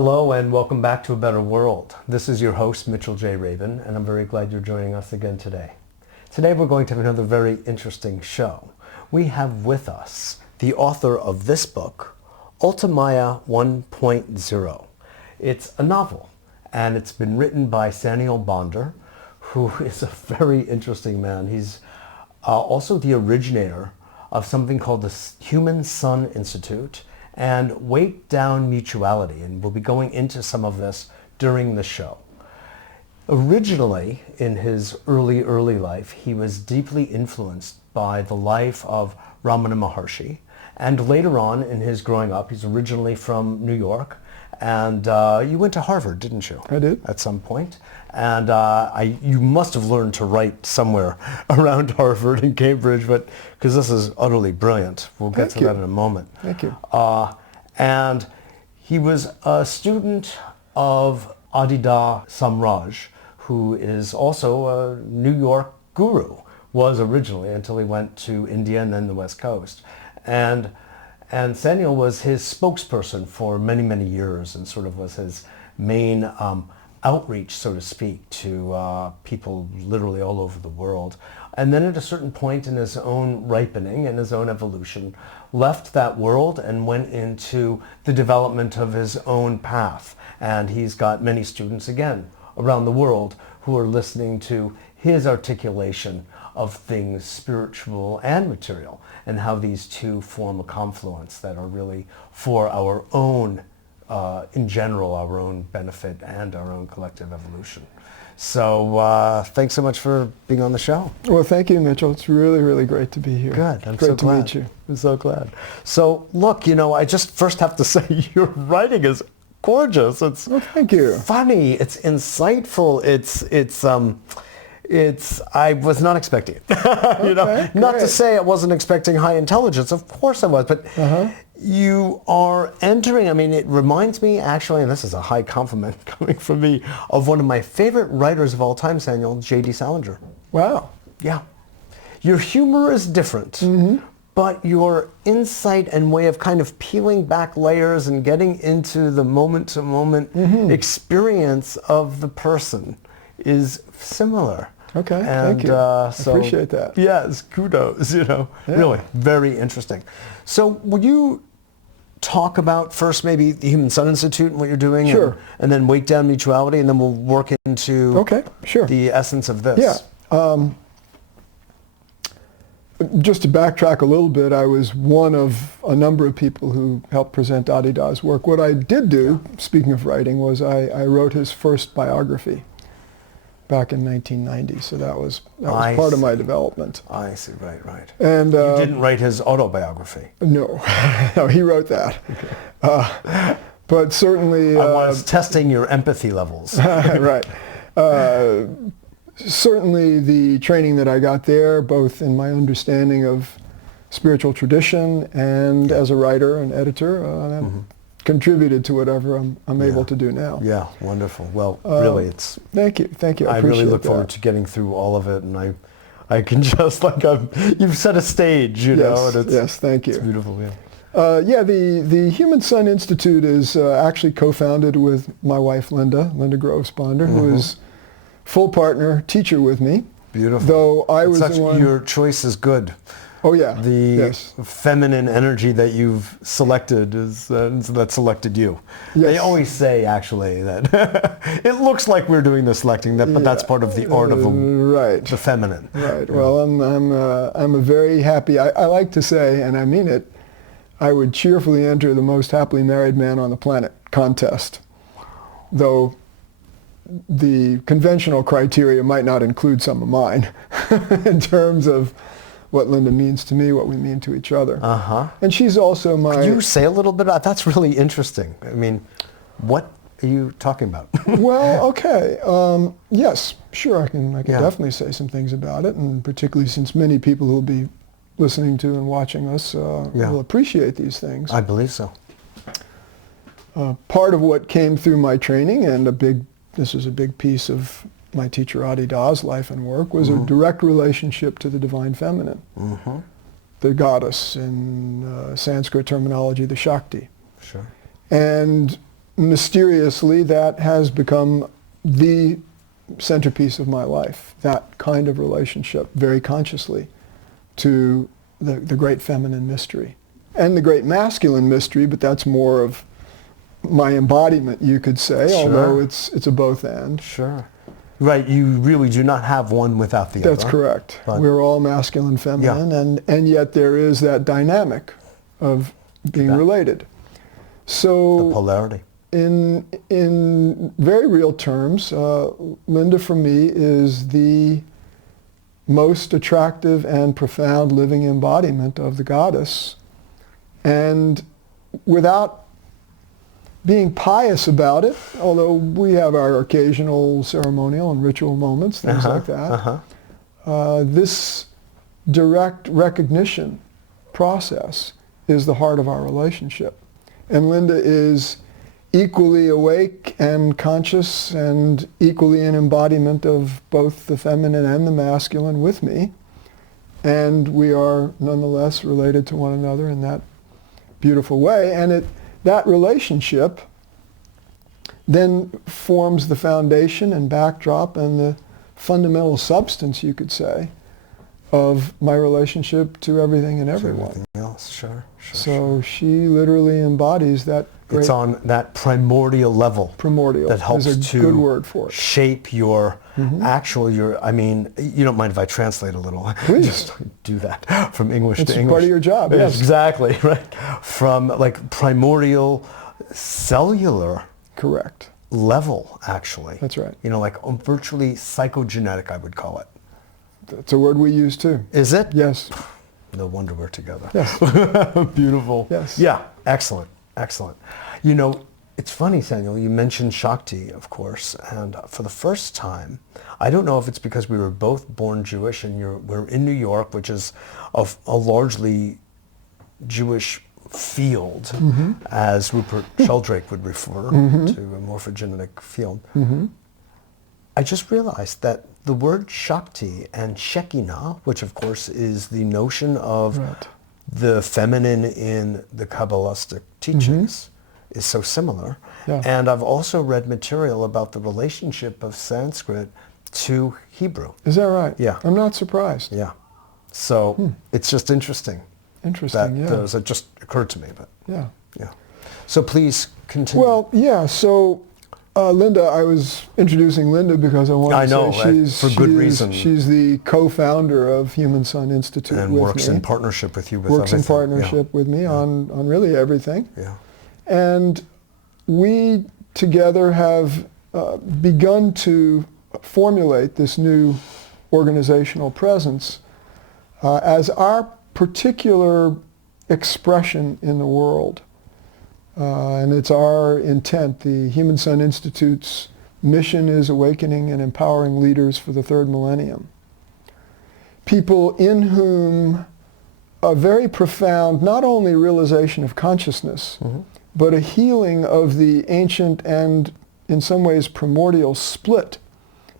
Hello and welcome back to A Better World. This is your host, Mitchell J. Rabin, and I'm very glad you're joining us again today. Today we're going to have another very interesting show. We have with us the author of this book, Ultimaya 1.0. It's a novel, and it's been written by Sandiel, who is a very interesting man. He's also the originator of something called the Human Sun Institute and Weight Down Mutuality, and we'll be going into some of this during the show. Originally, in his early life, he was deeply influenced by the life of Ramana Maharshi, and later on in his growing up, he's originally from New York, and you went to Harvard, didn't you? I did. At some point. And you must have learned to write somewhere around Harvard and Cambridge, but because this is utterly brilliant. We'll get to that in a moment. Thank you. And he was a student of Adida Samraj, who is also a New York guru, was originally, until he went to India and then the West Coast. And Sandiel was his spokesperson for many years and sort of was his main outreach, so to speak, to people literally all over the world. And then at a certain point in his own ripening and his own evolution, left that world and went into the development of his own path. And he's got many students, again, around the world who are listening to his articulation of things spiritual and material, and how these two form a confluence that are really for our own in general, our own benefit and our own collective evolution. So thanks so much for being on the show. Well, thank you, Mitchell. It's really great to be here. Good. I'm great so to glad. meet you. I'm so glad. So look, I just first have to say your writing is gorgeous. It's thank you. Funny. It's insightful. I was not expecting it. Not to say I wasn't expecting high intelligence. Of course I was, but you are entering, it reminds me actually, and this is a high compliment coming from me, of one of my favorite writers of all time, Sandiel, J.D. Salinger. Wow. Yeah. Your humor is different, but your insight and way of kind of peeling back layers and getting into the moment-to-moment experience of the person is similar. Okay, and, thank you. I appreciate that. Yes, kudos, really very interesting. So would you talk about first maybe the Human Sun Institute and what you're doing? Sure. And then Weight Down Mutuality, and then we'll work into the essence of this. Yeah. Just to backtrack a little bit, I was one of a number of people who helped present Adida's work. What I did do, speaking of writing, was I wrote his first biography back in 1990, so that was part of my development. I see, right. And you didn't write his autobiography? No, no, he wrote that. Okay. But certainly... I was testing your empathy levels. Right. Certainly the training that I got there, both in my understanding of spiritual tradition and as a writer and editor, contributed to whatever I'm able to do now. Yeah, wonderful. Well, really, it's... Thank you. I really look forward to getting through all of it, and I can just, you've set a stage, yes, and yes, thank you. It's beautiful, yeah. The Human Sun Institute is actually co-founded with my wife, Linda Groves Bonder, who is full partner, teacher with me. Beautiful. Though I was the one... Your choice is good. Oh yeah. The feminine energy that you've selected is that selected you. Yes. They always say actually that it looks like we're doing the selecting, but that's part of the art of the feminine. Right. Well, I'm a very happy. I like to say, and I mean it, I would cheerfully enter the most happily married man on the planet contest, though the conventional criteria might not include some of mine in terms of what Linda means to me, what we mean to each other. And she's also my... Could you say a little bit about... That's really interesting. What are you talking about? Well, okay. Yes, sure, I can definitely say some things about it, and particularly since many people who will be listening to and watching us will appreciate these things. I believe so. Part of what came through my training, and this is a big piece of my teacher Adi Da's life and work, was a direct relationship to the divine feminine, the goddess, in Sanskrit terminology, the Shakti. Sure. And mysteriously, that has become the centerpiece of my life, that kind of relationship, very consciously, to the great feminine mystery. And the great masculine mystery, but that's more of my embodiment, you could say, Sure. although it's a both and. Sure. Right, you really do not have one without the other. That's correct. But we're all masculine, feminine, and yet there is that dynamic of being related. So the polarity. in very real terms, Linda for me is the most attractive and profound living embodiment of the goddess. And without being pious about it, although we have our occasional ceremonial and ritual moments, things like that, this direct recognition process is the heart of our relationship. And Linda is equally awake and conscious and equally an embodiment of both the feminine and the masculine with me. And we are nonetheless related to one another in that beautiful way. And that relationship then forms the foundation and backdrop and the fundamental substance, you could say, of my relationship to everything and everyone. Everything else, sure. So she literally embodies that great... It's on that primordial level. Primordial that helps is a to good word for it. Shape your actual, I mean, you don't mind if I translate a little? Please. Just do that from English It's to English. part of your job, yes. Exactly, right. From like primordial cellular Correct. level, actually. That's right. You know, like virtually psychogenetic, I would call it. That's a word we use too. Is it? Yes. No wonder we're together. Yes. Beautiful. Yes. Yeah, excellent, excellent. You know, it's funny, Sandiel, you mentioned Shakti, of course, and for the first time, I don't know if it's because we were both born Jewish and we're in New York, which is a largely Jewish field, as Rupert Sheldrake would refer to a morphogenetic field. I just realized that the word Shakti and Shekinah, which of course is the notion of the feminine in the Kabbalistic teachings, is so similar. Yeah. And I've also read material about the relationship of Sanskrit to Hebrew. Is that right? Yeah. I'm not surprised. Yeah. So it's just interesting. Interesting, yeah. It just occurred to me, but Yeah. yeah. So please continue. Well, yeah, so Linda, I was introducing Linda because I wanted to say for good reason. She's the co-founder of Human Sun Institute and with works me. in partnership with you with Works in everything. partnership with me on really everything. Yeah. And we together have begun to formulate this new organizational presence as our particular expression in the world. And it's our intent. The Human Sun Institute's mission is awakening and empowering leaders for the third millennium. People in whom a very profound, not only realization of consciousness, but a healing of the ancient and in some ways primordial split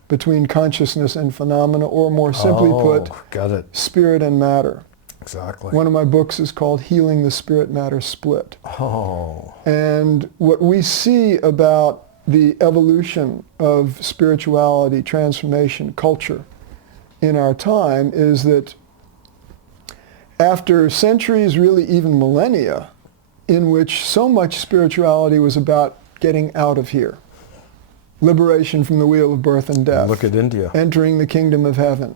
between consciousness and phenomena, or more simply put, got it. spirit and matter. Exactly. One of my books is called Healing the Spirit-Matter Split. Oh. And what we see about the evolution of spirituality, transformation, culture in our time is that after centuries, really even millennia, in which so much spirituality was about getting out of here, liberation from the wheel of birth and death. Look at India. Entering the kingdom of heaven.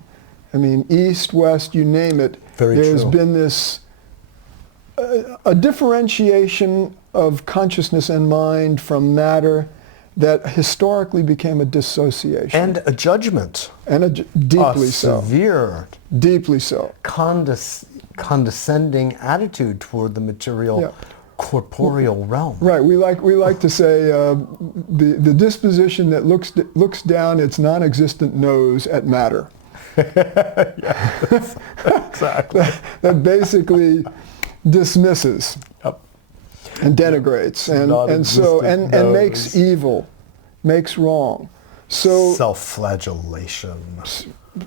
I mean, east, west, you name it. There's been this, a differentiation of consciousness and mind from matter that historically became a dissociation. And a judgment. And deeply so. Severe. Deeply so. Condescending attitude toward the material, corporeal realm. Right. We like to say the disposition that looks down its non-existent nose at matter. Yes, exactly. that basically dismisses and denigrates and makes evil, makes wrong. So self-flagellation.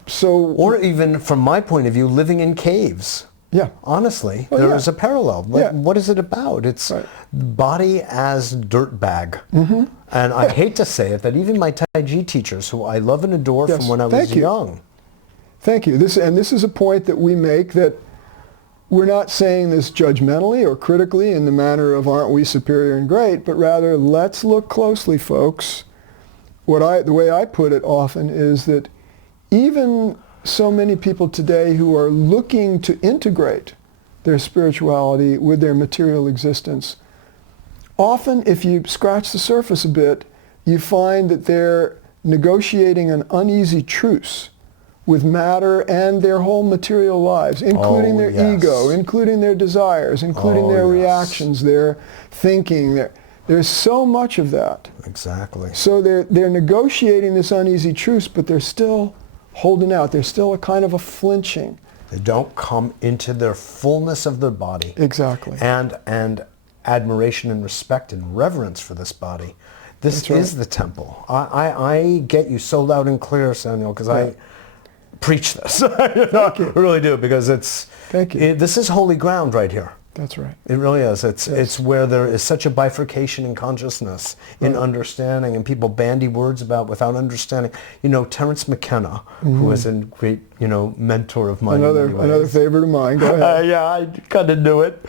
So, or even from my point of view, living in caves. Yeah. Honestly, Oh, there yeah. is a parallel. Yeah. What is it about? It's Right. body as dirt bag. And I hate to say it, that even my Tai Chi teachers, who I love and adore Yes. from when I was Thank you. young. Thank you. This is a point that we make, that we're not saying this judgmentally or critically in the manner of aren't we superior and great, but rather let's look closely, folks. The way I put it often is that even so many people today who are looking to integrate their spirituality with their material existence, often if you scratch the surface a bit, you find that they're negotiating an uneasy truce with matter and their whole material lives, including their ego, including their desires, including their reactions, their thinking. There's so much of that. Exactly. So they're negotiating this uneasy truce, but they're still holding out. There's still a kind of a flinching. They don't come into their fullness of their body. Exactly. And admiration and respect and reverence for this body. This is the temple. I get you so loud and clear, Sandiel, because I preach this. Thank you. I really do, because Thank you. this is holy ground right here. That's right. It really is. It's where there is such a bifurcation in consciousness, in understanding, and people bandy words about without understanding. You know, Terence McKenna, who is a great, mentor of mine. Another favorite of mine. Go ahead. Yeah, I kind of knew it.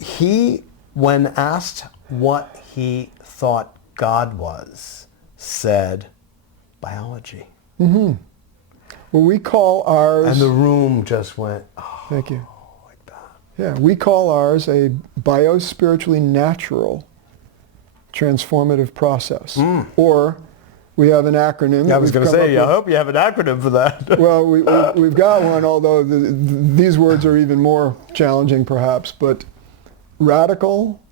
He, when asked what he thought God was, said biology. Well, we call ours... And the room just went, oh. Thank you. Like that. Yeah, we call ours a biospiritually natural transformative process. Or we have an acronym. I was going to say, I hope you have an acronym for that. Well, we've got one, although these words are even more challenging perhaps, but radical,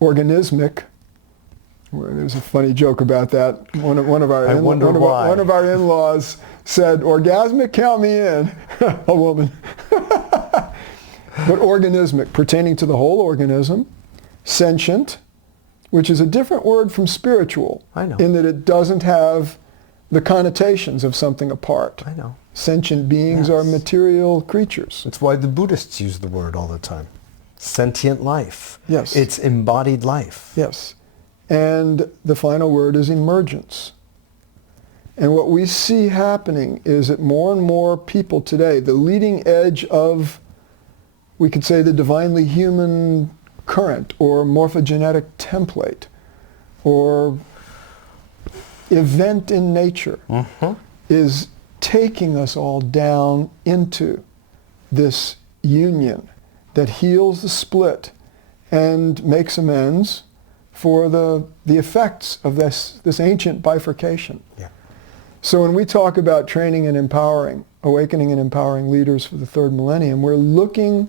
organismic. There's a funny joke about that. One of our in-laws said, "Orgasmic, count me in." A woman. But organismic, pertaining to the whole organism. Sentient, which is a different word from spiritual. I know. In that it doesn't have the connotations of something apart. I know. Sentient beings are material creatures. That's why the Buddhists use the word all the time. Sentient life. Yes. It's embodied life. Yes. And the final word is emergence. And what we see happening is that more and more people today, the leading edge of, we could say, the divinely human current or morphogenetic template or event in nature, is taking us all down into this union that heals the split and makes amends for the effects of this ancient bifurcation. Yeah. So when we talk about training and empowering, awakening and empowering leaders for the third millennium, we're looking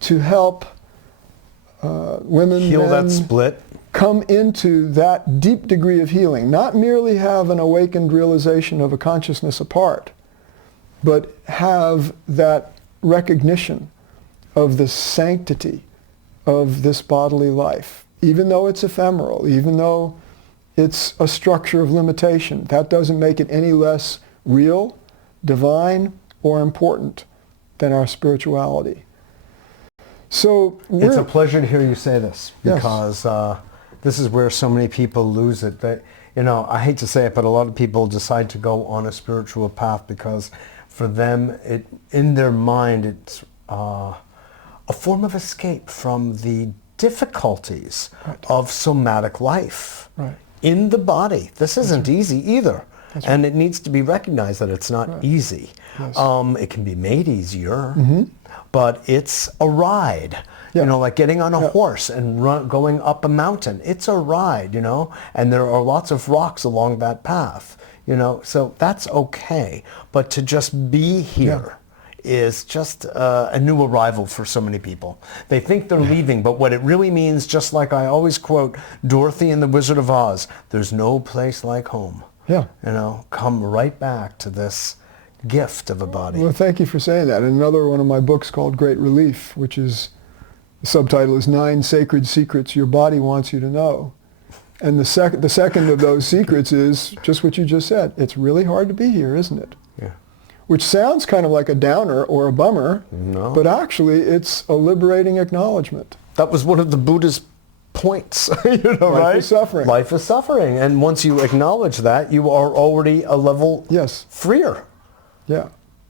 to help women, Heal men, that split. come into that deep degree of healing, not merely have an awakened realization of a consciousness apart, but have that recognition of the sanctity of this bodily life. Even though it's ephemeral, even though it's a structure of limitation, that doesn't make it any less real, divine, or important than our spirituality. So It's a pleasure to hear you say this, Yes. because this is where so many people lose it. I hate to say it, but a lot of people decide to go on a spiritual path because for them, in their mind, it's a form of escape from the difficulties of somatic life in the body. This isn't easy either. And it needs to be recognized that it's not easy. Yes. It can be made easier, but it's a ride. Yeah. Like getting on a horse and going up a mountain. It's a ride, and there are lots of rocks along that path, so that's okay. But to just be here is just a new arrival for so many people. They think they're leaving, but what it really means, just like I always quote Dorothy in The Wizard of Oz, there's no place like home. Yeah. Come right back to this gift of a body. Well, thank you for saying that. Another one of my books called Great Relief, which is, the subtitle is 9 Sacred Secrets Your Body Wants You to Know. And the second of those secrets is just what you just said. It's really hard to be here, isn't it? Yeah. which sounds kind of like a downer or a bummer, No. but actually it's a liberating acknowledgement. That was one of the Buddha's points, right? Life is suffering. Life is suffering. And once you acknowledge that, you are already a level freer. Yeah.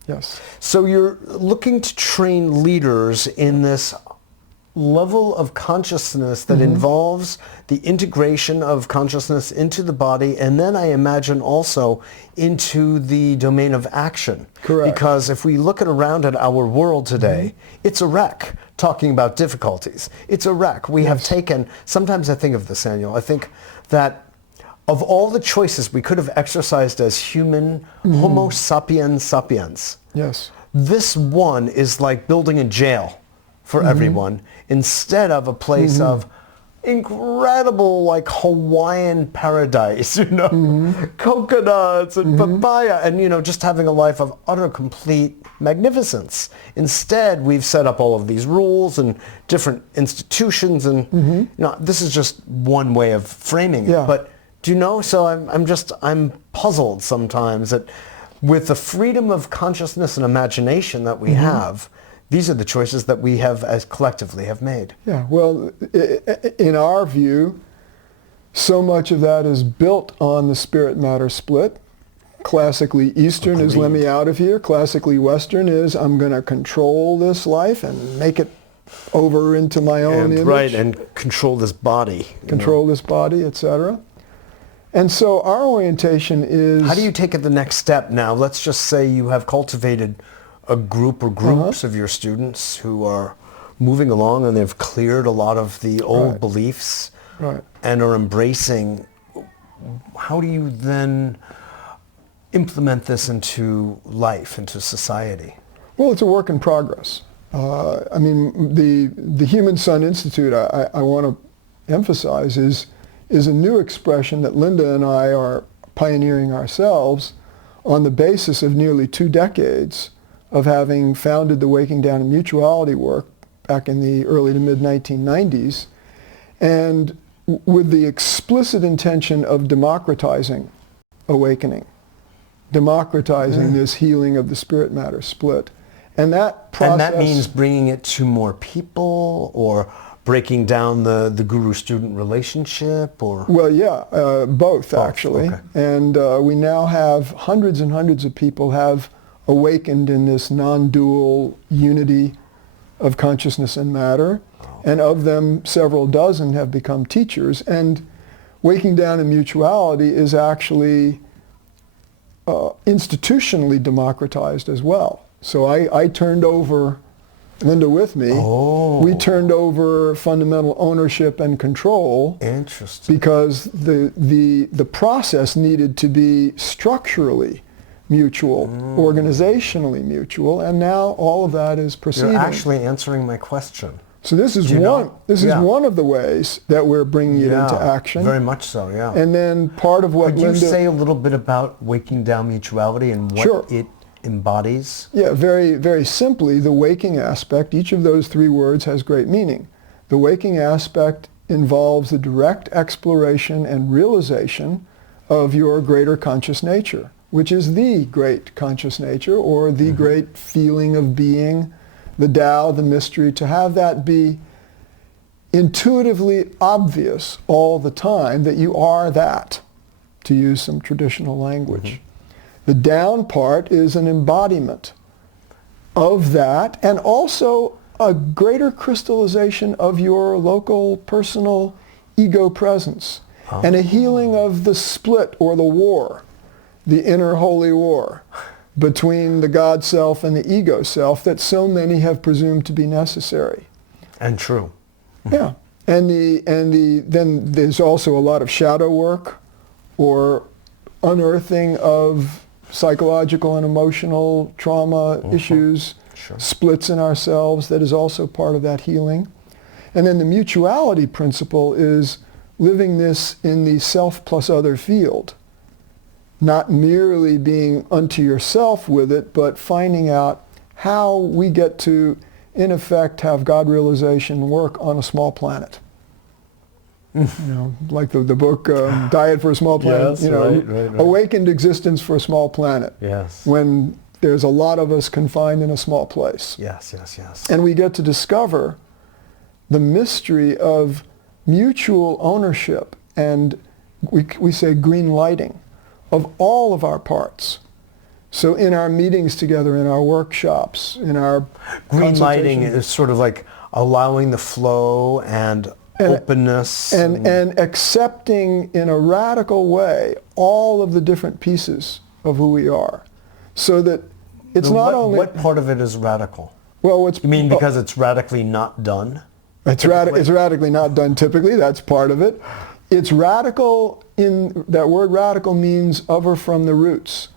Yes. So you're looking to train leaders in this level of consciousness that involves the integration of consciousness into the body, and then I imagine also into the domain of action. Correct. Because if we look around at our world today, it's a wreck, talking about difficulties. It's a wreck. We have taken, sometimes I think of this, Sandiel, I think that of all the choices we could have exercised as human, Homo sapiens sapiens, this one is like building a jail for everyone instead of a place of incredible, like Hawaiian paradise, coconuts and papaya, and just having a life of utter complete magnificence. Instead, we've set up all of these rules and different institutions, and this is just one way of framing it. But do you know? So I'm puzzled sometimes that with the freedom of consciousness and imagination that we have, these are the choices that we have as collectively have made. Yeah, well, in our view, so much of that is built on the spirit-matter split. Classically Eastern is let me out of here. Classically Western is I'm going to control this life and make it over into my own image. Right, and control this body. Control this body, etc. And so our orientation is... How do you take it the next step now? Let's just say you have cultivated a group or groups of your students who are moving along and they've cleared a lot of the old beliefs and are embracing. How do you then implement this into life, into society? Well, it's a work in progress. I mean, the Human Sun Institute, I want to emphasize, is a new expression that Linda and I are pioneering ourselves on the basis of nearly 2 decades of having founded the Waking Down and Mutuality work back in the early to mid-1990s, and with the explicit intention of democratizing awakening, democratizing this healing of the spirit-matter split. And that process... And that means bringing it to more people, or breaking down the guru-student relationship, or... Well, yeah, both actually. Okay. And we now have hundreds and hundreds of people have awakened in this non-dual unity of consciousness and matter, and of them several dozen have become teachers. And Waking Down in Mutuality is actually institutionally democratized as well. So I turned over, Linda with me, we turned over fundamental ownership and control. Interesting. Because the process needed to be structurally mutual, organizationally mutual, and now all of that is proceeding. You're actually answering my question. So this is one of the ways that we're bringing it into action. Very much so, yeah. And then part of what Linda... Could you say a little bit about Waking Down Mutuality and what it embodies? Yeah, very, very simply, the waking aspect, each of those 3 words has great meaning. The waking aspect involves the direct exploration and realization of your greater conscious nature, which is the great conscious nature, or the great feeling of being, the Tao, the mystery, to have that be intuitively obvious all the time that you are that, to use some traditional language. The down part is an embodiment of that, and also a greater crystallization of your local personal ego presence, and a healing of the split or the war, the inner holy war between the God self and the ego self that so many have presumed to be necessary. And true. Yeah. And then there's also a lot of shadow work, or unearthing of psychological and emotional trauma issues, splits in ourselves, that is also part of that healing. And then the mutuality principle is living this in the self plus other field, not merely being unto yourself with it, but finding out how we get to, in effect, have God realization work on a small planet. Like the book Diet for a Small Planet, Yes, right. awakened existence for a small planet. Yes. When there's a lot of us confined in a small place. Yes, yes, yes. And we get to discover the mystery of mutual ownership and we say green lighting of all of our parts. So in our meetings together, in our workshops, in our green lighting is sort of like allowing the flow and openness. And accepting in a radical way all of the different pieces of who we are. So that it's not only... What part of it is radical? Well, what's... You mean because it's radically not done? It's radically not done typically. That's part of it. It's radical in... That word radical means of or from the roots.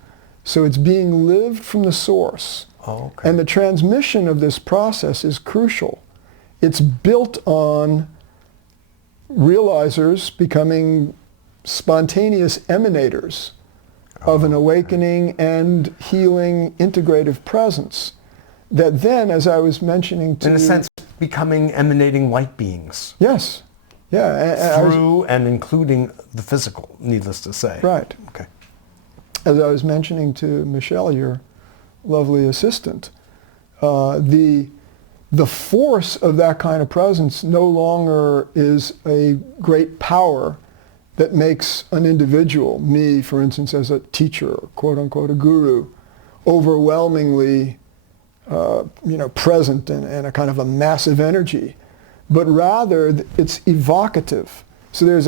So it's being lived from the source. Oh, okay. And the transmission of this process is crucial. It's built on realizers becoming spontaneous emanators of an awakening and healing integrative presence that then, as I was mentioning to... In a sense, becoming emanating light beings. Yes. Yeah. Through and including the physical, needless to say. Right. Okay. As I was mentioning to Michelle, your lovely assistant, the force of that kind of presence no longer is a great power that makes an individual, me, for instance, as a teacher, quote unquote, a guru, overwhelmingly, present and a kind of a massive energy, but rather it's evocative. So there's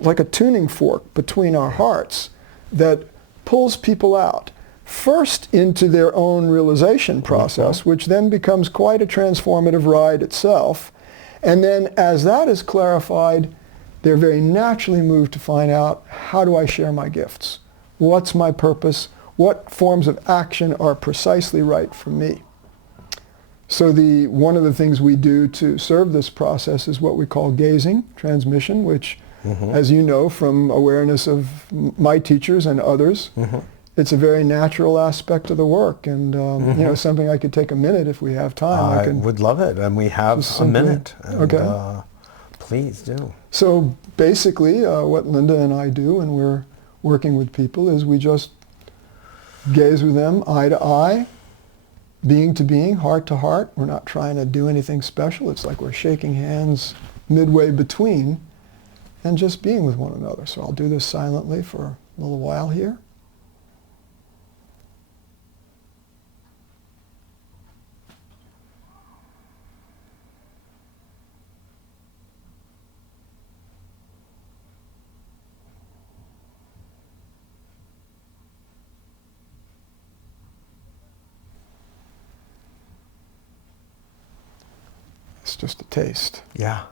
like a tuning fork between our hearts that pulls people out, first into their own realization process, which then becomes quite a transformative ride itself. And then as that is clarified, they're very naturally moved to find out, how do I share my gifts? What's my purpose? What forms of action are precisely right for me? So one of the things we do to serve this process is what we call gazing, transmission, which, as you know from awareness of my teachers and others, it's a very natural aspect of the work, and something I could take a minute if we have time. I would love it, and we have a minute. And, okay. Please do. So basically, what Linda and I do when we're working with people is we just gaze with them eye to eye, being to being, heart to heart. We're not trying to do anything special. It's like we're shaking hands midway between and just being with one another. So I'll do this silently for a little while here. It's just a taste. Yeah.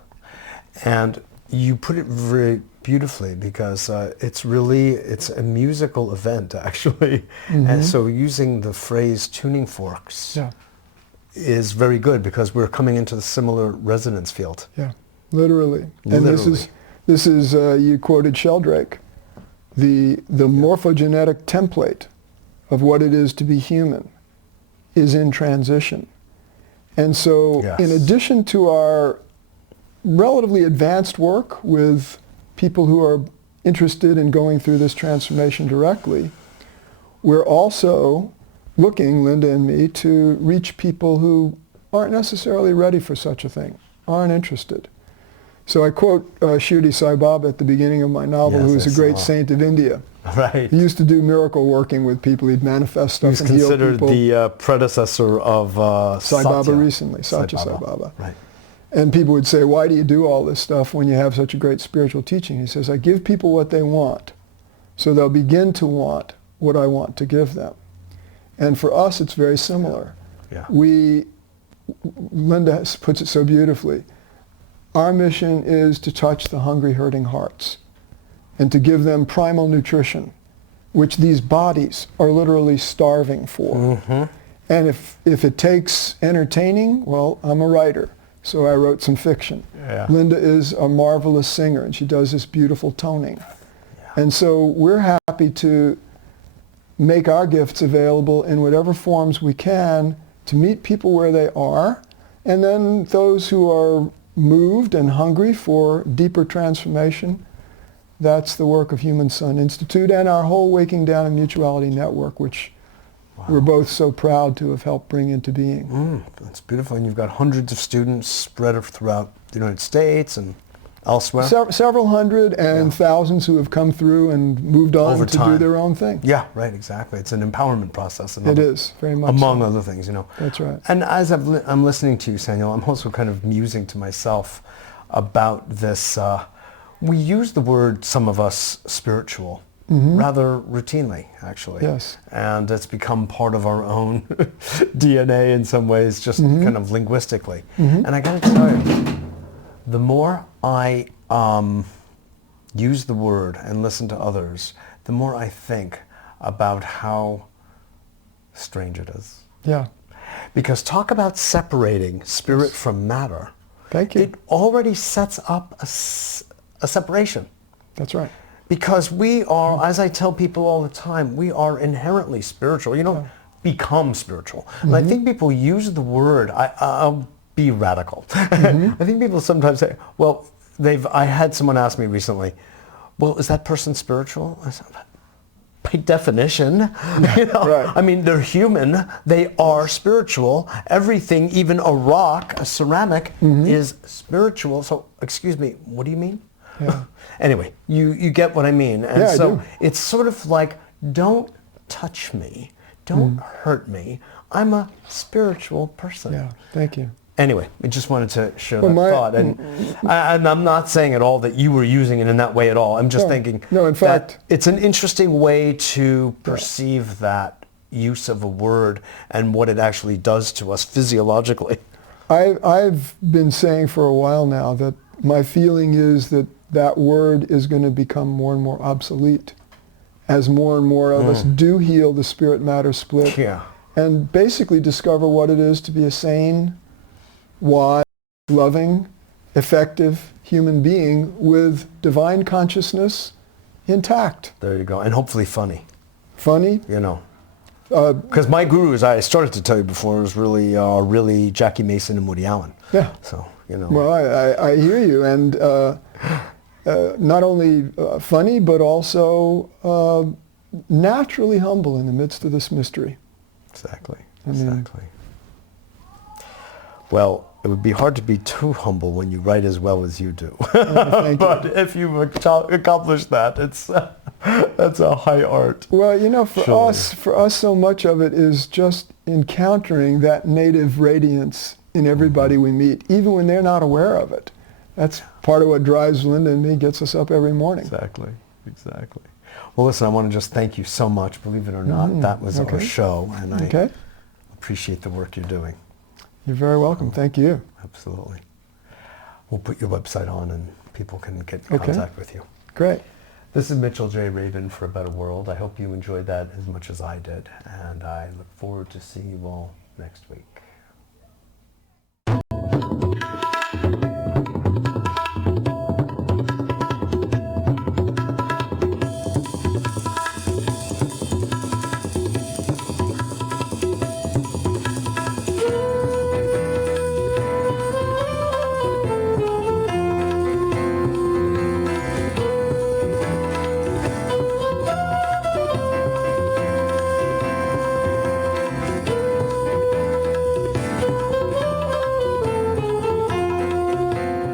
And you put it very beautifully because it's a musical event, actually. And so using the phrase tuning forks is very good because we're coming into the similar resonance field. Yeah, literally. And this is you quoted Sheldrake, the morphogenetic template of what it is to be human is in transition. And so in addition to our relatively advanced work with people who are interested in going through this transformation directly, we're also looking, Linda and me, to reach people who aren't necessarily ready for such a thing, aren't interested. So I quote Shirdi Sai Baba at the beginning of my novel, who is a great saint of India. Right. He used to do miracle working with people. He'd manifest stuff and heal people. He's considered the predecessor of Sai Baba recently, Satya Sai Baba. Right. And people would say, why do you do all this stuff when you have such a great spiritual teaching? He says, I give people what they want, so they'll begin to want what I want to give them. And for us, it's very similar. Yeah. Linda puts it so beautifully. Our mission is to touch the hungry, hurting hearts and to give them primal nutrition, which these bodies are literally starving for. And if it takes entertaining, well, I'm a writer, so I wrote some fiction. Yeah. Linda is a marvelous singer, and she does this beautiful toning. And so we're happy to make our gifts available in whatever forms we can to meet people where they are, and then those who are moved and hungry for deeper transformation. That's the work of Human Sun Institute and our whole Waking Down and Mutuality Network, which we're both so proud to have helped bring into being. That's beautiful. And you've got hundreds of students spread throughout the United States and elsewhere. Several hundred and thousands who have come through and moved on Over to time. do their own thing. Yeah, right, exactly. It's an empowerment process. It is, very much among so. other things, you know. That's right. And as I'm listening to you, Sandiel, I'm also kind of musing to myself about this. We use the word, some of us, spiritual, rather routinely, actually. Yes. And it's become part of our own DNA in some ways, just kind of linguistically. And I got to tell you, the more I use the word and listen to others, the more I think about how strange it is. Yeah. Because talk about separating spirit from matter. Thank you. It already sets up a separation. That's right. Because we are, as I tell people all the time, we are inherently spiritual. You don't become spiritual. And I think people use the word, I'll be radical. I think people sometimes say, well, I had someone ask me recently, well, is that person spiritual? I said, by definition, you know, Right. I mean, they're human, they are spiritual. Everything, even a rock, a ceramic, is spiritual. So, excuse me, what do you mean? Yeah. Anyway, you get what I mean. And Yeah, I so do. it's sort of like, don't touch me, don't hurt me. I'm a spiritual person. Yeah. Thank you. Anyway, I just wanted to share Well, that thought. And I'm not saying at all that you were using it in that way at all. I'm just thinking No, in fact, that it's an interesting way to perceive that use of a word and what it actually does to us physiologically. I've been saying for a while now that my feeling is that that word is going to become more and more obsolete as more and more of us do heal the spirit-matter split Yeah. and basically discover what it is to be a sane, wise, loving, effective human being with divine consciousness intact. There you go. And hopefully funny, Funny. you know. Because my gurus, I started to tell you before, was really Jackie Mason and Woody Allen. Yeah. So, you know. Well, I hear you. And not only funny, but also naturally humble in the midst of this mystery. Exactly. mean- Exactly. Well, it would be hard to be too humble when you write as well as you do. Thank you. But if you've accomplished that, that's a high art. Well, you know, Surely. for us, so much of it is just encountering that native radiance in everybody we meet, even when they're not aware of it. That's part of what drives Linda and me, gets us up every morning. Exactly. Exactly. Well, listen, I want to just thank you so much. Believe it or not, that was our Okay. show, and I Okay? appreciate the work you're doing. You're very welcome. Thank you. Absolutely. We'll put your website on, and people can get in Okay. contact with you. Great. This is Mitchell J. Rabin for A Better World. I hope you enjoyed that as much as I did, and I look forward to seeing you all next week.